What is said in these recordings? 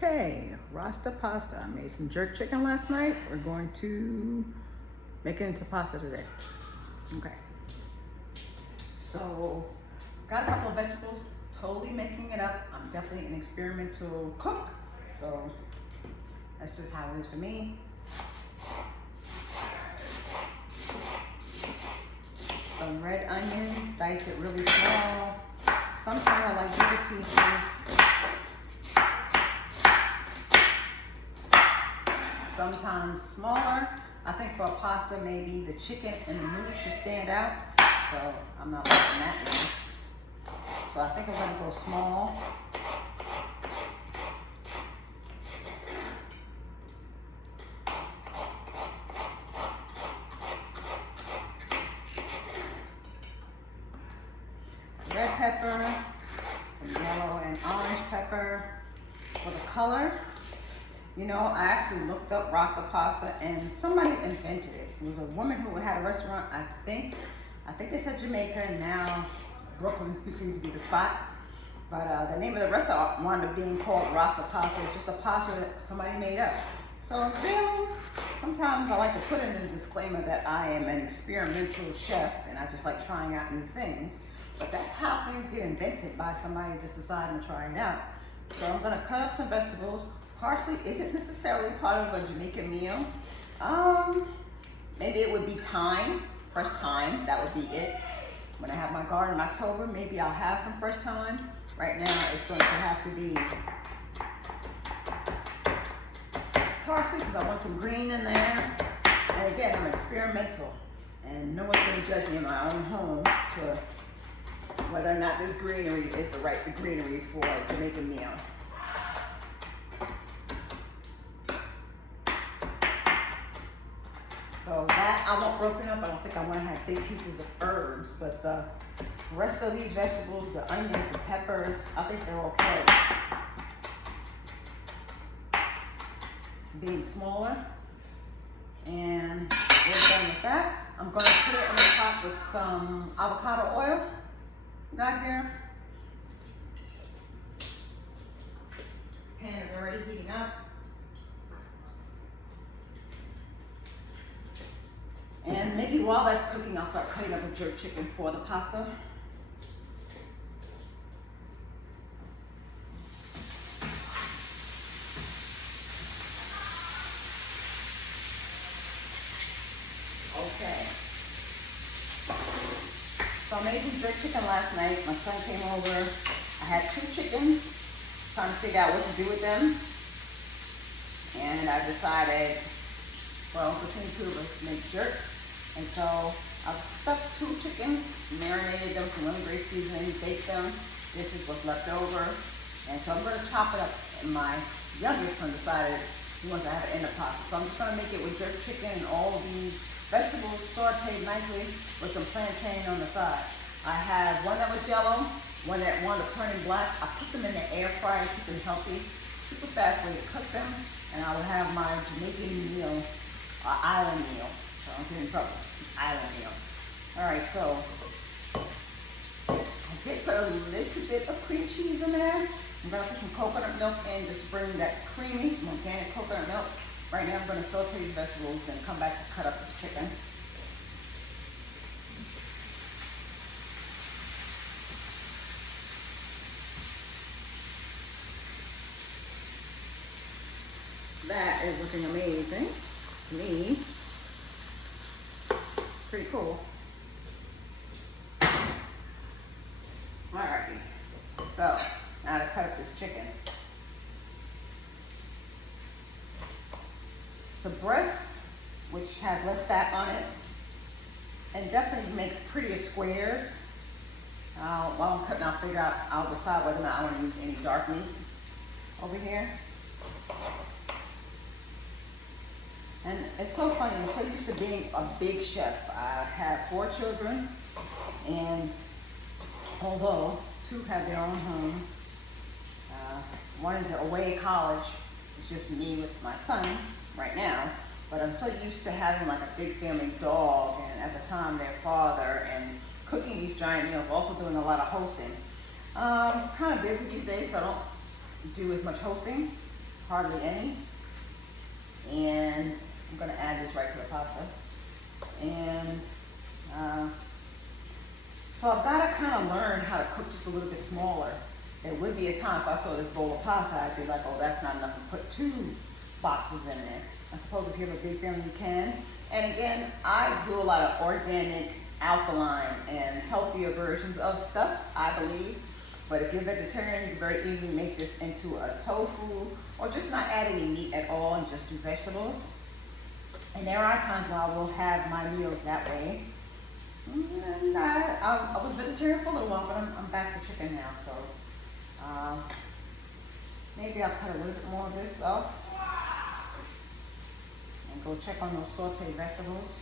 Okay, Rasta pasta. I made some jerk chicken last night. We're going to make it into pasta today. Okay. So, got a couple of vegetables, totally making it up. I'm definitely an experimental cook. So, that's just how it is for me. Some red onion, dice it really small. Sometimes I like bigger pieces. Sometimes smaller. I think for a pasta, maybe the chicken and the noodles should stand out. So I'm not liking that one. So I think I'm gonna go small. Red pepper, some yellow and orange pepper for the color. You know, I actually looked up Rasta pasta and somebody invented it. It was a woman who had a restaurant, I think they said Jamaica, and now Brooklyn seems to be the spot. But the name of the restaurant wound up being called Rasta pasta. It's just a pasta that somebody made up. So really, sometimes I like to put in a disclaimer that I am an experimental chef and I just like trying out new things. But that's how things get invented, by somebody just deciding to try it out. So I'm gonna cut up some vegetables. Parsley isn't necessarily part of a Jamaican meal. Maybe it would be thyme, fresh thyme, that would be it. When I have my garden in October, maybe I'll have some fresh thyme. Right now, it's going to have to be parsley, because I want some green in there. And again, I'm experimental, and no one's gonna judge me in my own home to whether or not this greenery is the right greenery for a Jamaican meal. So that I want broken up. I don't think I want to have big pieces of herbs, but the rest of these vegetables, the onions, the peppers, I think they're okay. Being smaller. And we're done with that. I'm going to put it in the pot with some avocado oil. Got here. Pan is already heating up. And maybe while that's cooking, I'll start cutting up a jerk chicken for the pasta. Okay. So I made some jerk chicken last night. My son came over. I had 2 chickens, trying to figure out what to do with them. And I decided, well, between 2 of us to make jerk. And so I've stuffed 2 chickens, marinated them with really great seasoning, baked them. This is what's left over. And so I'm going to chop it up. And my youngest son decided he wants to have it in the pasta. So I'm just going to make it with jerk chicken and all of these vegetables sauteed nicely with some plantain on the side. I have one that was yellow, one that wound up turning black. I put them in the air fryer to keep them healthy. Super fast way to cook them. And I will have my Jamaican meal, island meal. So I'm getting in trouble. Island meal. Alright, so I did put a little bit of cream cheese in there. I'm going to put some coconut milk in just to bring that creamy, some organic coconut milk. Right now I'm going to saute these vegetables and come back to cut up this chicken. That is looking amazing to me. Pretty cool. Alrighty, so now to cut up this chicken. It's a breast, which has less fat on it, and definitely makes prettier squares. While I'm cutting, I'll decide whether or not I want to use any dark meat over here. And it's so funny, I'm so used to being a big chef. I have 4 children, and although 2 have their own home, one is away at college, it's just me with my son right now, but I'm so used to having like a big family dog, and at the time their father, and cooking these giant meals, also doing a lot of hosting. Kind of busy these days, so I don't do as much hosting. hardly any. And I'm gonna add this right to the pasta. And so I've gotta kind of learn how to cook just a little bit smaller. There would be a time if I saw this bowl of pasta, I'd be like, oh, that's not enough to put 2 boxes in there. I suppose if you have a big family, you can. And again, I do a lot of organic, alkaline, and healthier versions of stuff, I believe. But if you're vegetarian, you can very easily make this into a tofu, or just not add any meat at all and just do vegetables. And there are times when I will have my meals that way. And I was vegetarian for a little while, but I'm back to chicken now, so maybe I'll cut a little bit more of this up and go check on those sauteed vegetables.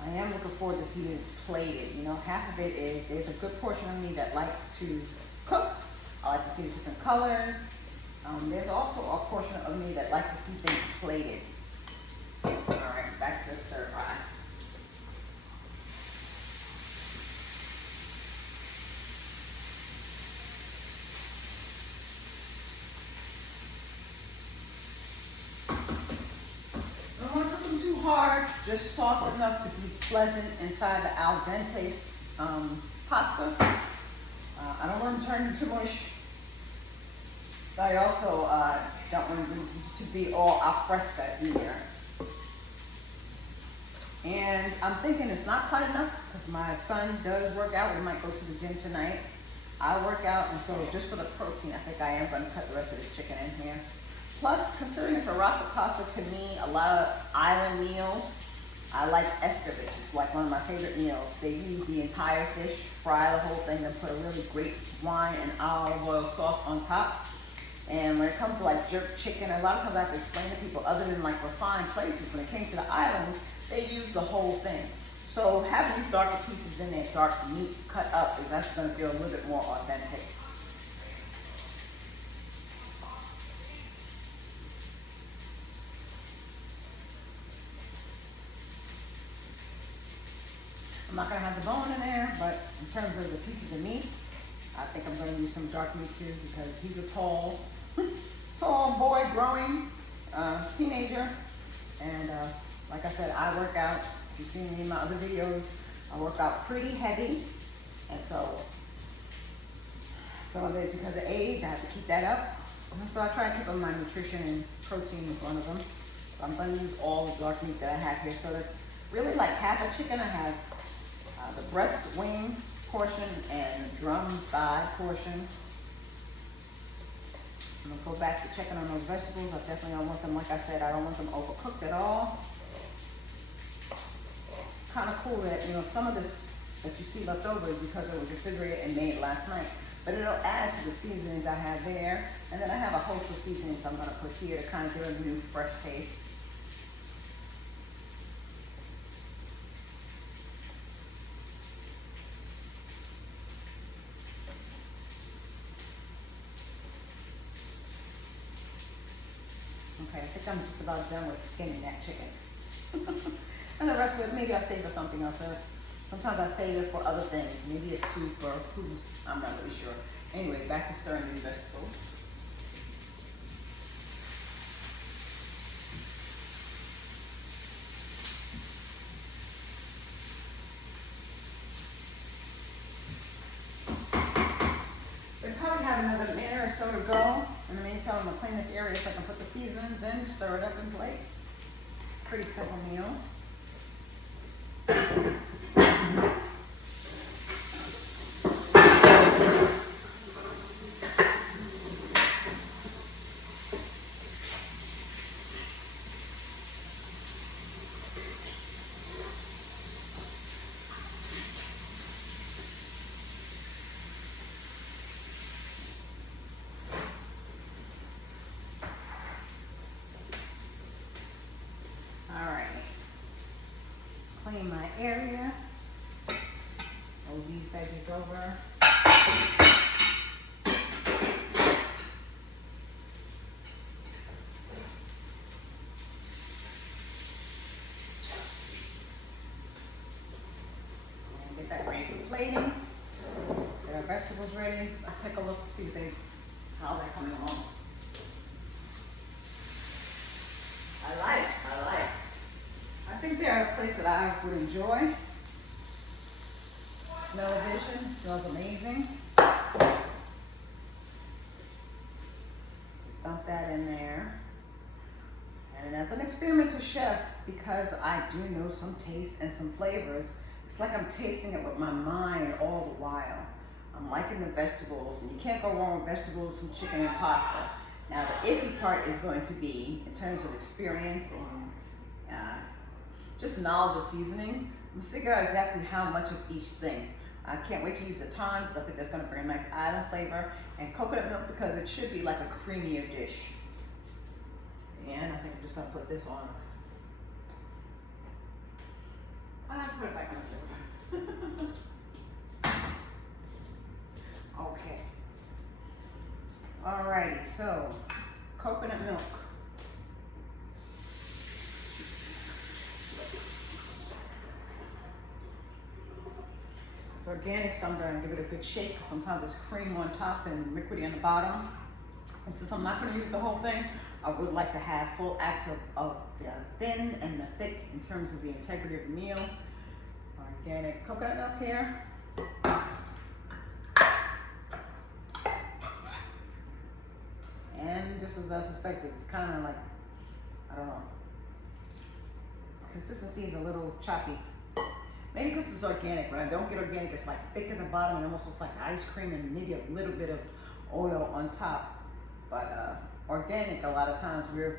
I am looking forward to seeing this plated. You know, half of it is, there's a good portion of me that likes to cook. I like to see the different colors. There's also a portion of me that likes to see things plated. All right, back to the stir fry. Don't want to cook them too hard, just soft enough to be pleasant inside the al dente pasta. I don't want them to turn into mush. But I also don't want them to be all al fresco either. And I'm thinking it's not quite enough because my son does work out. We might go to the gym tonight. I work out, and so just for the protein, I think I am going to cut the rest of this chicken in here. Plus, considering it's a Rasta pasta, to me, a lot of island meals, I like escovitch. It's like one of my favorite meals. They use the entire fish, fry the whole thing, and put a really great wine and olive oil sauce on top. And when it comes to like jerk chicken, a lot of times I have to explain to people, other than like refined places, when it came to the islands, they use the whole thing. So having these darker pieces in there, dark meat cut up, is actually going to feel a little bit more authentic. I'm not going to have the bone in there, but in terms of the pieces of meat, I think I'm going to use some dark meat too, because he's a tall boy, growing teenager. And like I said, I work out. You've seen me in my other videos. I work out pretty heavy. And so some of it is because of age. I have to keep that up. And so I try to keep up my nutrition, and protein is one of them. So I'm going to use all the dark meat that I have here. So that's really like half a chicken. I have the breast wing portion and drum thigh portion. I'm going to go back to checking on those vegetables. I definitely don't want them, like I said, I don't want them overcooked at all. Kind of cool that, you know, some of this that you see left over is because it was refrigerated and made last night. But it'll add to the seasonings I have there. And then I have a host of seasonings I'm going to put here to kind of give it a new, fresh taste. Okay, I think I'm just about done with skinning that chicken. And the rest of it, maybe I'll save for something else. Sometimes I save it for other things. Maybe a soup or hummus. I'm not really sure. Anyway, back to stirring these vegetables. We probably have another minute or so to go. In the meantime, I'm going to clean this area so I can put the seasonings in, stir it up and plate. Pretty simple meal. Clean my area. Move these veggies over. And get that ready for plating. Get our vegetables vegetables ready. Let's take a look and see how they're coming along. I like. I think they are a place that I would enjoy. Smell-o-vision, smells amazing. Just dump that in there. And as an experimental chef, because I do know some taste and some flavors, it's like I'm tasting it with my mind all the while. I'm liking the vegetables, and you can't go wrong with vegetables, some chicken and pasta. Now the iffy part is going to be, in terms of experience and just knowledge of seasonings, I'm gonna figure out exactly how much of each thing. I can't wait to use the thyme because I think that's gonna bring a nice island flavor, and coconut milk because it should be like a creamier dish. And I think I'm just gonna put this on. I'll put it back on the stove. Okay. Alrighty, so coconut milk. It's organic, so I'm going to give it a good shake. Sometimes it's cream on top and liquidy on the bottom. And since I'm not going to use the whole thing, I would like to have full acts of the thin and the thick in terms of the integrity of the meal. Organic coconut milk here. And just as I suspected, it's kind of like, I don't know, consistency is a little choppy. Maybe because it's organic. When I don't get organic, it's like thick at the bottom and almost looks like ice cream and maybe a little bit of oil on top. But organic, a lot of times I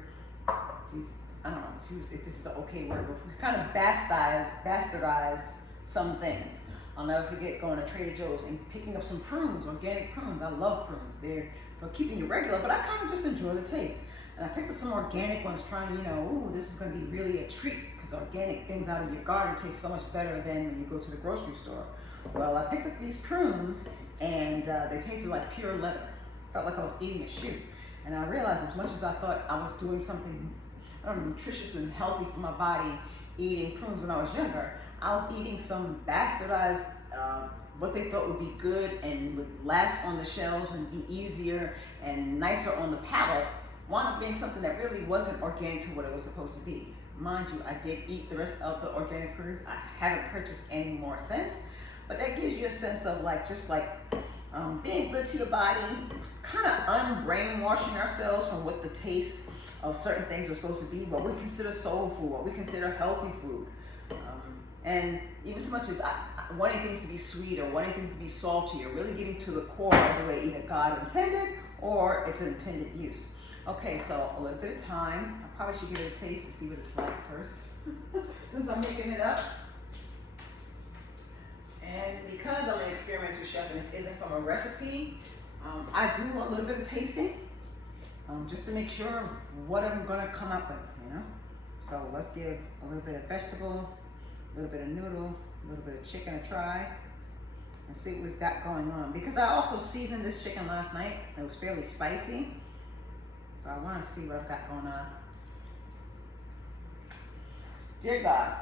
don't know if this is an okay word, but we kind of bastardize some things. I'll never forget going to Trader Joe's and picking up some prunes, organic prunes. I love prunes. They're for keeping you regular, but I kind of just enjoy the taste. And I picked up some organic ones trying, ooh, this is going to be really a treat because organic things out of your garden taste so much better than when you go to the grocery store. Well, I picked up these prunes and they tasted like pure leather. Felt like I was eating a shoe. And I realized as much as I thought I was doing something nutritious and healthy for my body eating prunes when I was younger, I was eating some bastardized, what they thought would be good and would last on the shelves and be easier and nicer on the palate, wound up being something that really wasn't organic to what it was supposed to be. Mind you, I did eat the rest of the organic prunes. I haven't purchased any more since, but that gives you a sense of being good to your body, kind of unbrainwashing ourselves from what the taste of certain things are supposed to be, what we consider soul food, what we consider healthy food. And even so much as wanting things to be sweet or wanting things to be salty or really getting to the core of the way either God intended or it's an intended use. Okay, so a little bit of thyme. I probably should give it a taste to see what it's like first, since I'm making it up. And because I'm an experimental chef and this isn't from a recipe, I do a little bit of tasting, just to make sure what I'm gonna come up with, So let's give a little bit of vegetable, a little bit of noodle, a little bit of chicken a try, and see what we've got going on. Because I also seasoned this chicken last night. It was fairly spicy. So I want to see what I've got going on. Dear God.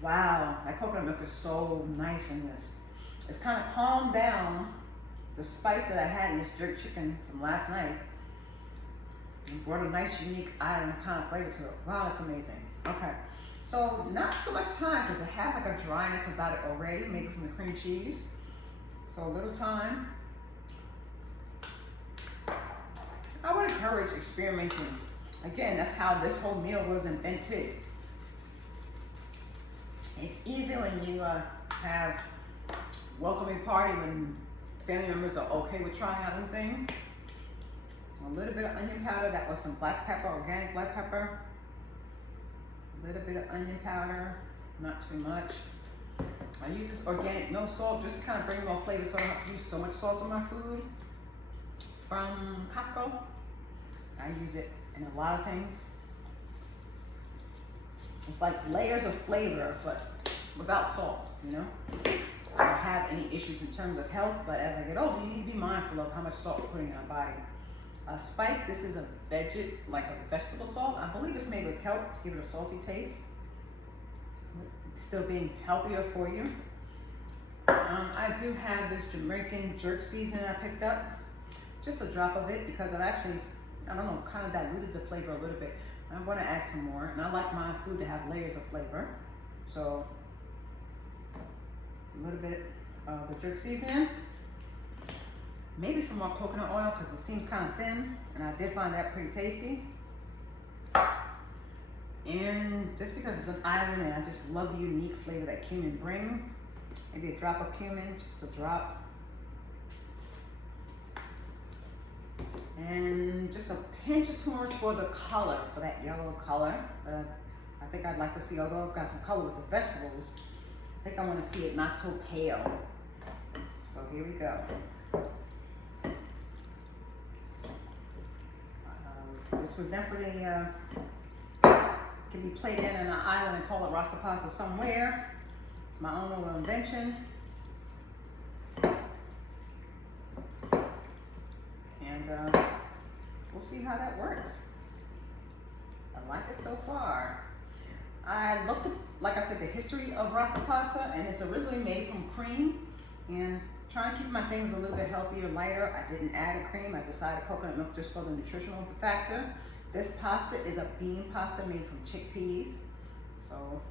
Wow, that coconut milk is so nice in this. It's kind of calmed down the spice that I had in this jerk chicken from last night. It brought a nice, unique island kind of flavor to it. Wow, that's amazing. Okay, so not too much time because it has like a dryness about it already, maybe from the cream cheese. So a little time. I would encourage experimenting. Again, that's how this whole meal was invented. It's easy when you have welcoming party when family members are okay with trying out new things. A little bit of onion powder. That was some black pepper, organic black pepper. A little bit of onion powder, not too much. I use this organic, no salt, just to kind of bring more flavor so I don't have to use so much salt in my food. From Costco. I use it in a lot of things. It's like layers of flavor, but without salt, I don't have any issues in terms of health, but as I get older, you need to be mindful of how much salt you're putting in our body. Spike, this is a vegetable salt. I believe it's made with kelp to give it a salty taste. It's still being healthier for you. I do have this Jamaican jerk seasoning I picked up. Just a drop of it because I've actually, I don't know, kind of diluted the flavor a little bit. I'm going to add some more, and I like my food to have layers of flavor. So a little bit of the jerk seasoning. Maybe some more coconut oil because it seems kind of thin, and I did find that pretty tasty. And just because it's an island and I just love the unique flavor that cumin brings, maybe a drop of cumin, just a drop. And just a pinch of turmeric for the color, for that yellow color. I think I'd like to see, although I've got some color with the vegetables, I think I want to see it not so pale. So here we go. This would definitely can be plated in an island and call it Rasta pasta somewhere. It's my own little invention. And we'll see how that works. I like it so far. I looked up, like I said, the history of Rasta pasta, and it's originally made from cream. And trying to keep my things a little bit healthier, lighter, I didn't add a cream. I decided coconut milk just for the nutritional factor. This pasta is a bean pasta made from chickpeas. So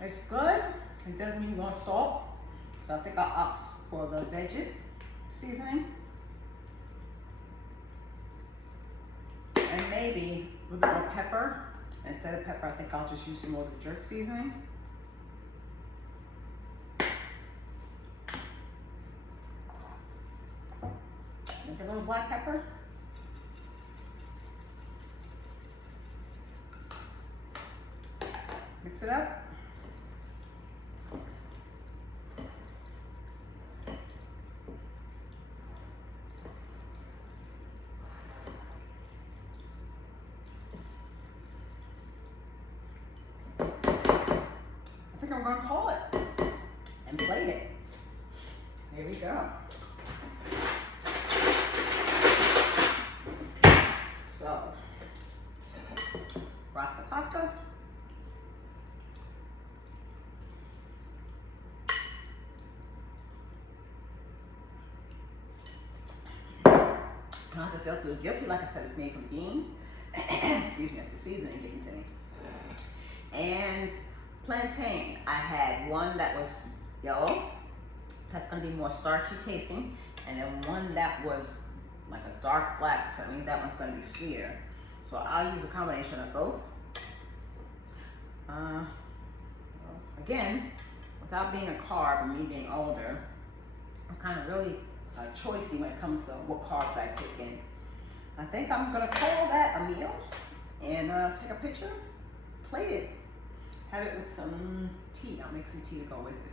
it's good. It does mean you want salt. So I think I'll opt for the veggie seasoning. And maybe a little bit more pepper. Instead of pepper, I think I'll just use some more of the jerk seasoning. Maybe a little black pepper. Mix it up. I think I'm going to call it and plate it. There we go. So, Rasta pasta. I don't have to feel too guilty. Like I said, it's made from beans. Excuse me, that's the seasoning getting to me. And plantain. I had one that was yellow. That's going to be more starchy tasting. And then one that was like a dark black. So I mean that one's going to be sweeter. So I'll use a combination of both. Again, without being a carb and me being older, I'm kind of really choicey when it comes to what carbs I take in. I think I'm gonna call that a meal and take a picture, plate it, have it with some tea. I'll make some tea to go with it.